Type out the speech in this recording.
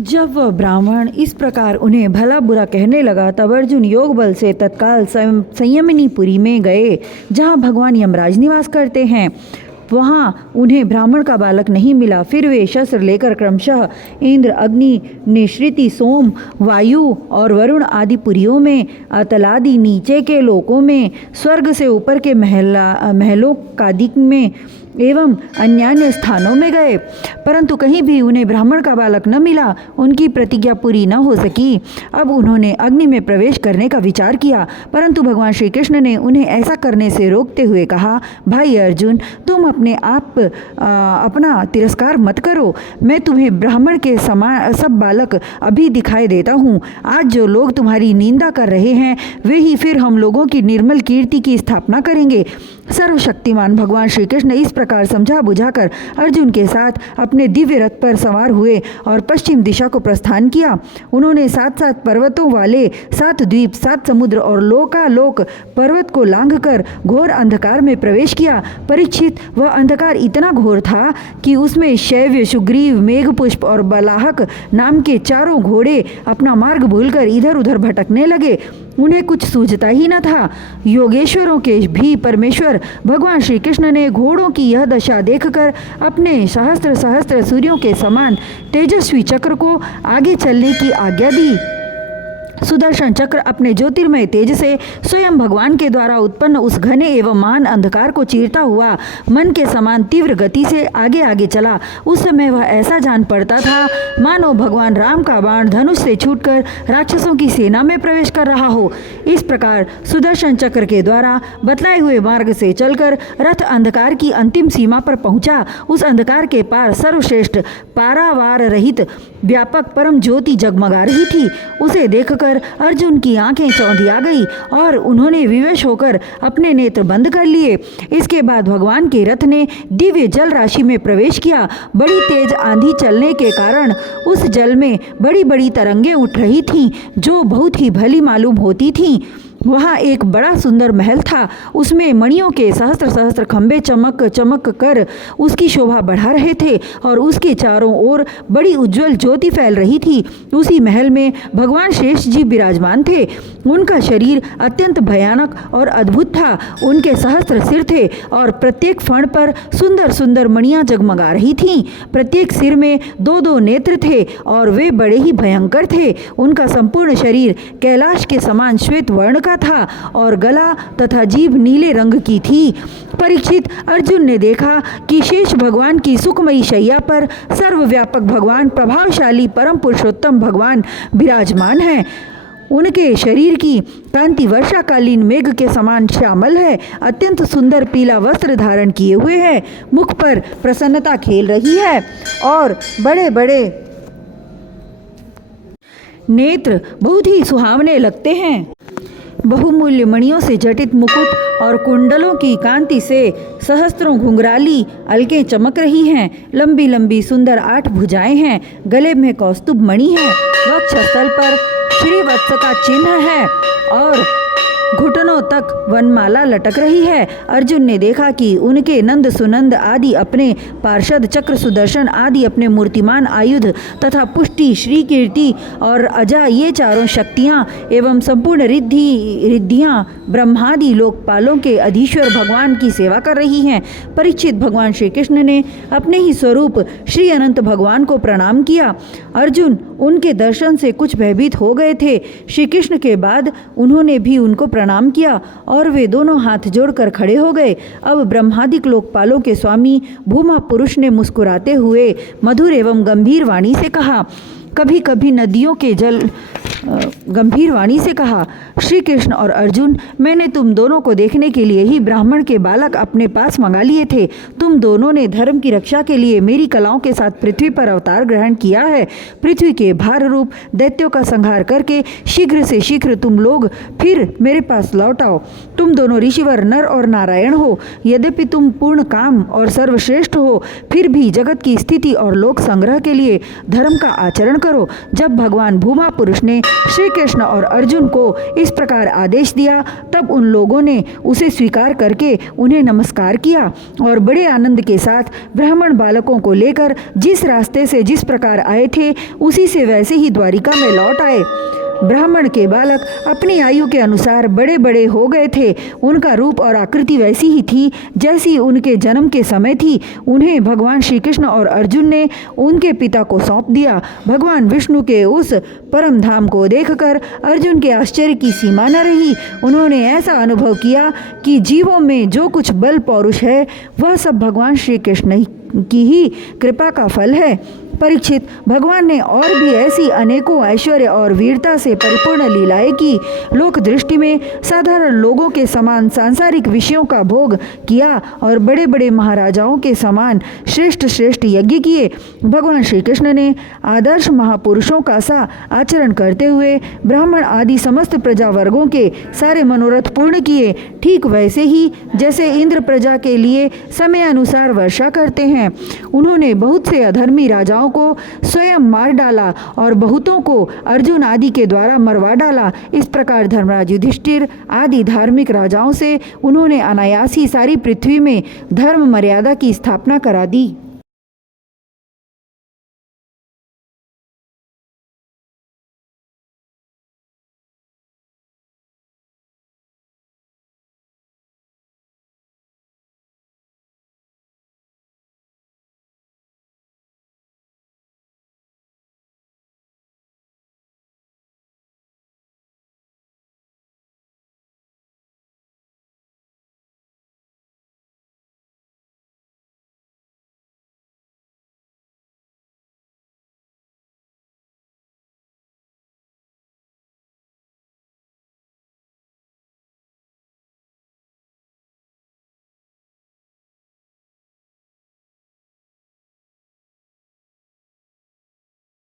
जब वह ब्राह्मण इस प्रकार उन्हें भला बुरा कहने लगा तब अर्जुन योग बल से तत्काल संयमिनीपुरी में गए, जहाँ भगवान यमराज निवास करते हैं। वहाँ उन्हें ब्राह्मण का बालक नहीं मिला। फिर वे शस्त्र लेकर क्रमशः इंद्र, अग्नि, निश्रिति, सोम, वायु और वरुण आदि पुरियों में, अतलादि नीचे के लोकों में, स्वर्ग से ऊपर के महलों कादिक में एवं अन्यान्य स्थानों में गए, परंतु कहीं भी उन्हें ब्राह्मण का बालक न मिला। उनकी प्रतिज्ञा पूरी न हो सकी। अब उन्होंने अग्नि में प्रवेश करने का विचार किया, परंतु भगवान श्री कृष्ण ने उन्हें ऐसा करने से रोकते हुए कहा, भाई अर्जुन, तुम अपना तिरस्कार मत करो। मैं तुम्हें ब्राह्मण के समान सब बालक अभी दिखाई देता हूँ। आज जो लोग तुम्हारी निंदा कर रहे हैं वे ही फिर हम लोगों की निर्मल कीर्ति की स्थापना करेंगे। सर्वशक्तिमान भगवान श्री कृष्ण इस प्रकार समझा बुझाकर अर्जुन के साथ अपने दिव्य रथ पर सवार हुए और पश्चिम दिशा को प्रस्थान किया। उन्होंने 7 पर्वतों वाले 7 द्वीप, 7 समुद्र और लोकालोक पर्वत को लांघकर घोर अंधकार में प्रवेश किया। परीक्षित, वह अंधकार इतना घोर था कि उसमें शैव्य, सुग्रीव, मेघपुष्प और बलाहक नाम के 4 घोड़े अपना मार्ग भूलकर इधर उधर भटकने लगे। उन्हें कुछ सूझता ही न था। योगेश्वरों के भी परमेश्वर भगवान श्री कृष्ण ने घोड़ों की यह दशा देखकर अपने सहस्त्र सहस्त्र सूर्यों के समान तेजस्वी चक्र को आगे चलने की आज्ञा दी। सुदर्शन चक्र अपने ज्योतिर्मय तेज से स्वयं भगवान के द्वारा उत्पन्न उस घने एवं महान अंधकार को चीरता हुआ मन के समान तीव्र गति से आगे आगे चला। उस समय वह ऐसा जान पड़ता था मानो भगवान राम का बाण धनुष से छूटकर राक्षसों की सेना में प्रवेश कर रहा हो। इस प्रकार सुदर्शन चक्र के द्वारा बतलाए हुए मार्ग से चलकर रथ अंधकार की अंतिम सीमा पर पहुंचा। उस अंधकार के पार सर्वश्रेष्ठ पारावार रहित व्यापक परम ज्योति जगमगा रही थी। उसे देखकर अर्जुन की आंखें चौंधिया गई और उन्होंने विवश होकर अपने नेत्र बंद कर लिए। इसके बाद भगवान के रथ ने दिव्य जल राशि में प्रवेश किया। बड़ी तेज आंधी चलने के कारण उस जल में बड़ी बड़ी तरंगें उठ रही थीं, जो बहुत ही भली मालूम होती थीं। वहाँ एक बड़ा सुंदर महल था। उसमें मणियों के सहस्त्र सहस्त्र खंभे चमक चमक कर उसकी शोभा बढ़ा रहे थे और उसके चारों ओर बड़ी उज्जवल ज्योति फैल रही थी। उसी महल में भगवान शेष जी विराजमान थे। उनका शरीर अत्यंत भयानक और अद्भुत था। उनके सहस्त्र सिर थे और प्रत्येक फण पर सुंदर सुंदर मणियाँ जगमगा रही थीं। प्रत्येक सिर में 2-2 नेत्र थे और वे बड़े ही भयंकर थे। उनका संपूर्ण शरीर कैलाश के समान श्वेत वर्ण था और गला तथा जीभ नीले रंग की थी। परीक्षित, अर्जुन ने देखा कि शेष भगवान की सुखमयी शैया पर सर्वव्यापक भगवान, प्रभावशाली परम पुरुषोत्तम भगवान विराजमान हैं। उनके शरीर की कांति वर्षाकालीन मेघ के समान श्यामल है। अत्यंत सुंदर पीला वस्त्र धारण किए हुए है। मुख पर प्रसन्नता खेल रही है और बड़े बड़े नेत्र बहुत ही सुहावने लगते हैं। बहुमूल्य मणियों से जटित मुकुट और कुंडलों की कांति से सहस्त्रों घुंघराली अलकें चमक रही हैं। लंबी लंबी सुंदर 8 भुजाएं हैं। गले में कौस्तुभ मणि है। वक्षस्थल पर श्रीवत्स का चिन्ह है और घुटनों तक वनमाला लटक रही है। अर्जुन ने देखा कि उनके नंद सुनंद आदि अपने पार्षद, चक्र सुदर्शन आदि अपने मूर्तिमान आयुध तथा पुष्टि, श्री कीर्ति और अजा ये 4 शक्तियाँ एवं संपूर्ण रिद्धियाँ ब्रह्मादि लोकपालों के अधीश्वर भगवान की सेवा कर रही हैं। परीक्षित, भगवान श्री कृष्ण ने अपने ही स्वरूप श्री अनंत भगवान को प्रणाम किया। अर्जुन उनके दर्शन से कुछ भयभीत हो गए थे। श्री कृष्ण के बाद उन्होंने भी उनको प्रणाम किया और वे दोनों हाथ जोड़कर खड़े हो गए। अब ब्रह्मादिक लोकपालों के स्वामी भूमा पुरुष ने मुस्कुराते हुए मधुर एवं गंभीर वाणी से कहा, गंभीर वाणी से कहा, श्री कृष्ण और अर्जुन, मैंने तुम दोनों को देखने के लिए ही ब्राह्मण के बालक अपने पास मंगा लिए थे। तुम दोनों ने धर्म की रक्षा के लिए मेरी कलाओं के साथ पृथ्वी पर अवतार ग्रहण किया है। पृथ्वी के भार रूप दैत्यों का संहार करके शीघ्र से शीघ्र तुम लोग फिर मेरे पास लौट आओ। तुम दोनों ऋषिवर नर और नारायण हो। यद्यपि तुम पूर्ण काम और सर्वश्रेष्ठ हो, फिर भी जगत की स्थिति और लोक संग्रह के लिए धर्म का आचरण करो। जब भगवान भूमा पुरुष ने श्री कृष्ण और अर्जुन को इस प्रकार आदेश दिया। तब उन लोगों ने उसे स्वीकार करके उन्हें नमस्कार किया और बड़े आनंद के साथ ब्राह्मण बालकों को लेकर जिस रास्ते से जिस प्रकार आए थे उसी से वैसे ही द्वारिका में लौट आए। ब्राह्मण के बालक अपनी आयु के अनुसार बड़े बड़े हो गए थे। उनका रूप और आकृति वैसी ही थी जैसी उनके जन्म के समय थी। उन्हें भगवान श्री कृष्ण और अर्जुन ने उनके पिता को सौंप दिया। भगवान विष्णु के उस परम धाम को देखकर अर्जुन के आश्चर्य की सीमा न रही। उन्होंने ऐसा अनुभव किया कि जीवों में जो कुछ बल पौरुष है वह सब भगवान श्री कृष्ण की ही कृपा का फल है। परीक्षित, भगवान ने और भी ऐसी अनेकों ऐश्वर्य और वीरता से परिपूर्ण लीलाएं की। लोक दृष्टि में साधारण लोगों के समान सांसारिक विषयों का भोग किया और बड़े बड़े महाराजाओं के समान श्रेष्ठ श्रेष्ठ यज्ञ किए। भगवान श्री कृष्ण ने आदर्श महापुरुषों का सा आचरण करते हुए ब्राह्मण आदि समस्त प्रजा वर्गों के सारे मनोरथ पूर्ण किए। ठीक वैसे ही जैसे इंद्र प्रजा के लिए समय अनुसार वर्षा करते हैं। उन्होंने बहुत से अधर्मी राजाओं को स्वयं मार डाला और बहुतों को अर्जुन आदि के द्वारा मरवा डाला। इस प्रकार धर्मराज युधिष्ठिर आदि धार्मिक राजाओं से उन्होंने अनायास ही सारी पृथ्वी में धर्म मर्यादा की स्थापना करा दी।